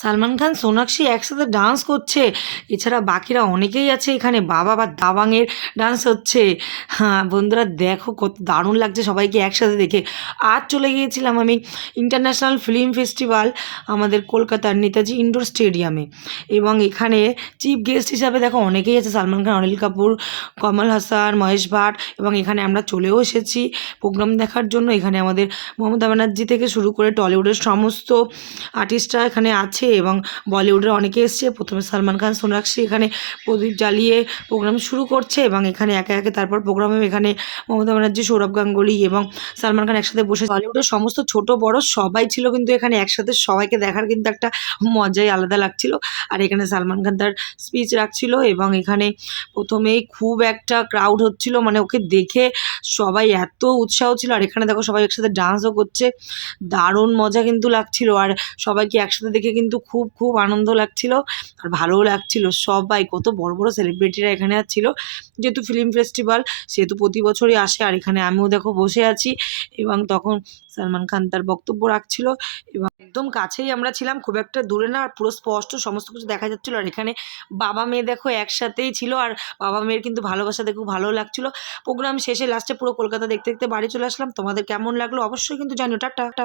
সালমান খান, সোনাক্ষী একসাথে ডান্স করছে। এছাড়া বাকিরা অনেকেই আছে এখানে। বাবা বা দাবাংয়ের ডান্স হচ্ছে। হ্যাঁ, বন্ধুরা দেখো কত দারুণ লাগছে সবাইকে একসাথে দেখে। আজ চলে গিয়েছিলাম আমি ইন্টারন্যাশনাল ফিল্ম ফেস্টিভ্যাল আমাদের কলকাতার নেতাজি ইন্ডোর স্টেডিয়ামে, এবং এখানে চিফ গেস্ট হিসাবে দেখো অনেকেই আছে। সালমান খান, অনিল কাপুর, কমল হাসান, মহেশ ভাট, এবং এখানে আমরা চলেও এসেছি প্রোগ্রাম দেখার জন্য। এখানে আমাদের মমতা ব্যানার্জি থেকে শুরু করে টলিউডের সমস্ত আর্টিস্টরা এখানে আছে, এবং বলিউডের অনেকে এসছে। প্রথমে সালমান খান, সোনাক্ষী এখানে প্রদীপ জ্বালিয়ে প্রোগ্রাম শুরু করছে, এবং এখানে একে একে তারপর প্রোগ্রামে এখানে মমতা ব্যানার্জি, সৌরভ গাঙ্গুলি এবং সালমান খান একসাথে বসে বলিউডের সমস্ত ছোট বড় সবাই ছিল কিন্তু এখানে একসাথে। সবাইকে দেখার কিন্তু একটা মজাই আলাদা লাগছিল। আর এখানে সালমান খান তার স্পিচ রাখছিল, এবং এখানে প্রথমেই খুব একটা ক্রাউড হচ্ছিল, মানে ওকে দেখে সবাই এত উৎসাহ ছিল। আর এখানে দেখো সবাই একসাথে ডান্সও করছে, দারুণ মজা কিন্তু লাগছিল। আর সবাইকে একসাথে দেখে কিন্তু খুব খুব আনন্দ লাগছিল, আর ভালোও লাগছিল। সবাই কত বড় বড় সেলিব্রিটিরা এখানে ছিল, যেহেতু ফিল্ম ফেস্টিভ্যাল সেহেতু প্রতি বছরই আসে। আর এখানে আমিও দেখো বসে আছি, এবং তখন সালমান খান তার বক্তব্য রাখছিল, এবং একদম কাছেই আমরা ছিলাম, খুব একটা দূরে না, আর পুরো স্পষ্ট সমস্ত কিছু দেখা যাচ্ছিল। আর এখানে বাবা মেয়ে দেখো একসাথেই ছিল, আর বাবা মেয়ের কিন্তু ভালোবাসা দেখো ভালো লাগছিল। প্রোগ্রাম শেষে লাস্টে পুরো কলকাতা দেখতে দেখতে বাড়ি চলে আসলাম। তোমাদের কেমন লাগলো অবশ্যই কিন্তু জানিও। টাটা।